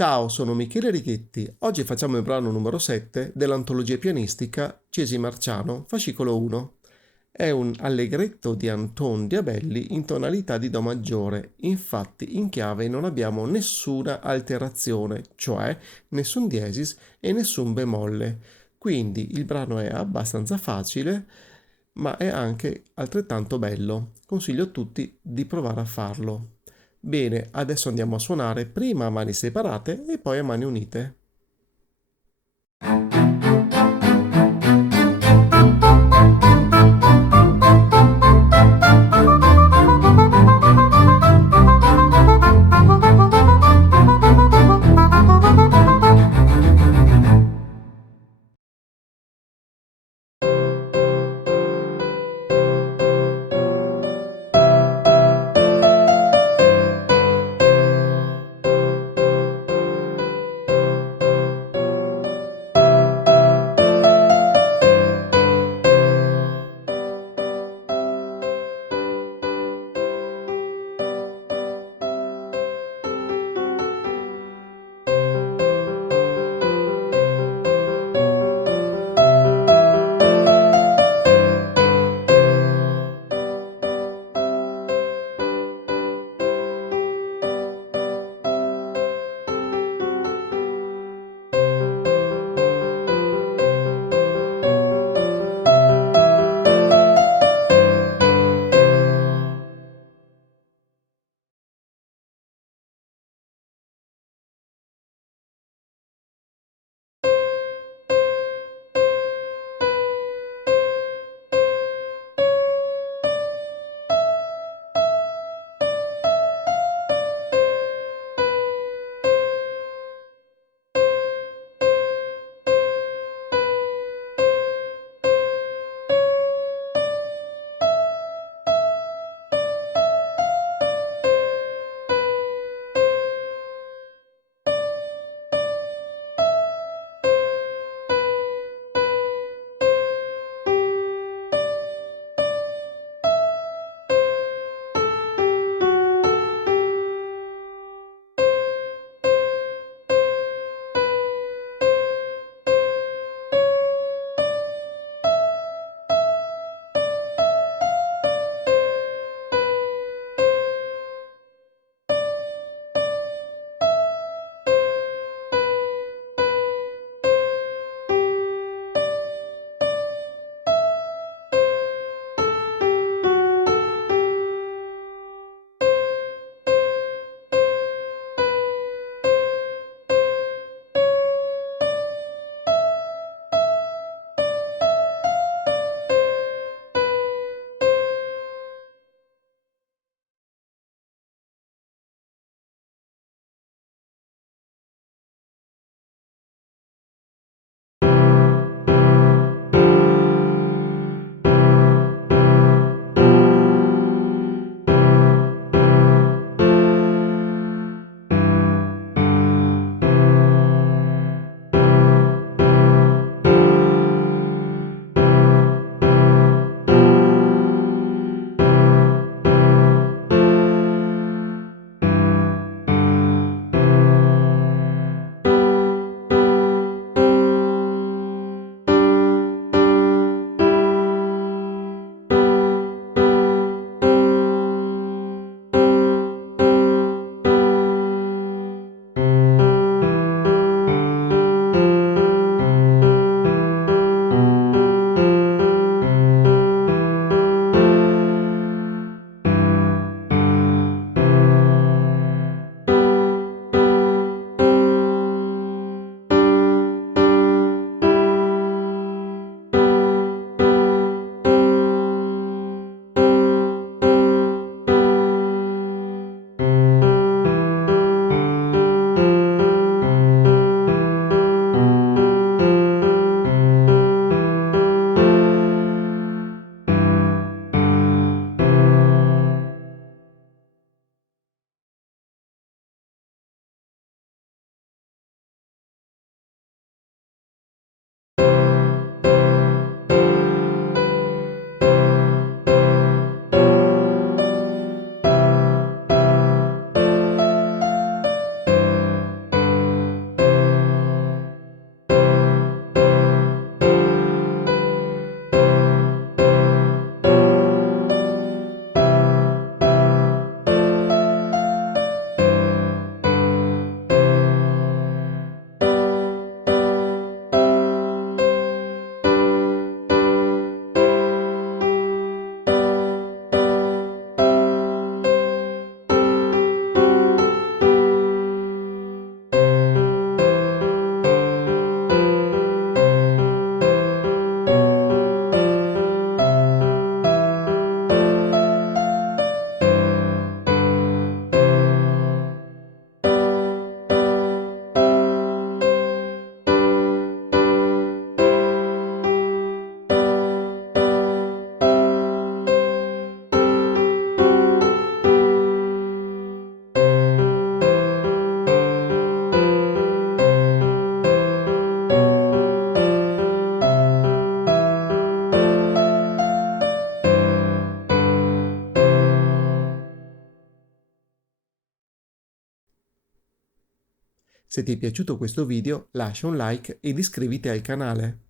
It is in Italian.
Ciao, sono Michele Righetti. Oggi facciamo il brano numero 7 dell'antologia pianistica Cesi Marciano, fascicolo 1. È un allegretto di Anton Diabelli in tonalità di Do maggiore, infatti in chiave non abbiamo nessuna alterazione, cioè nessun diesis e nessun bemolle. Quindi il brano è abbastanza facile, ma è anche altrettanto bello. Consiglio a tutti di provare a farlo. Bene, adesso andiamo a suonare prima a mani separate e poi a mani unite. Se ti è piaciuto questo video lascia un like ed iscriviti al canale.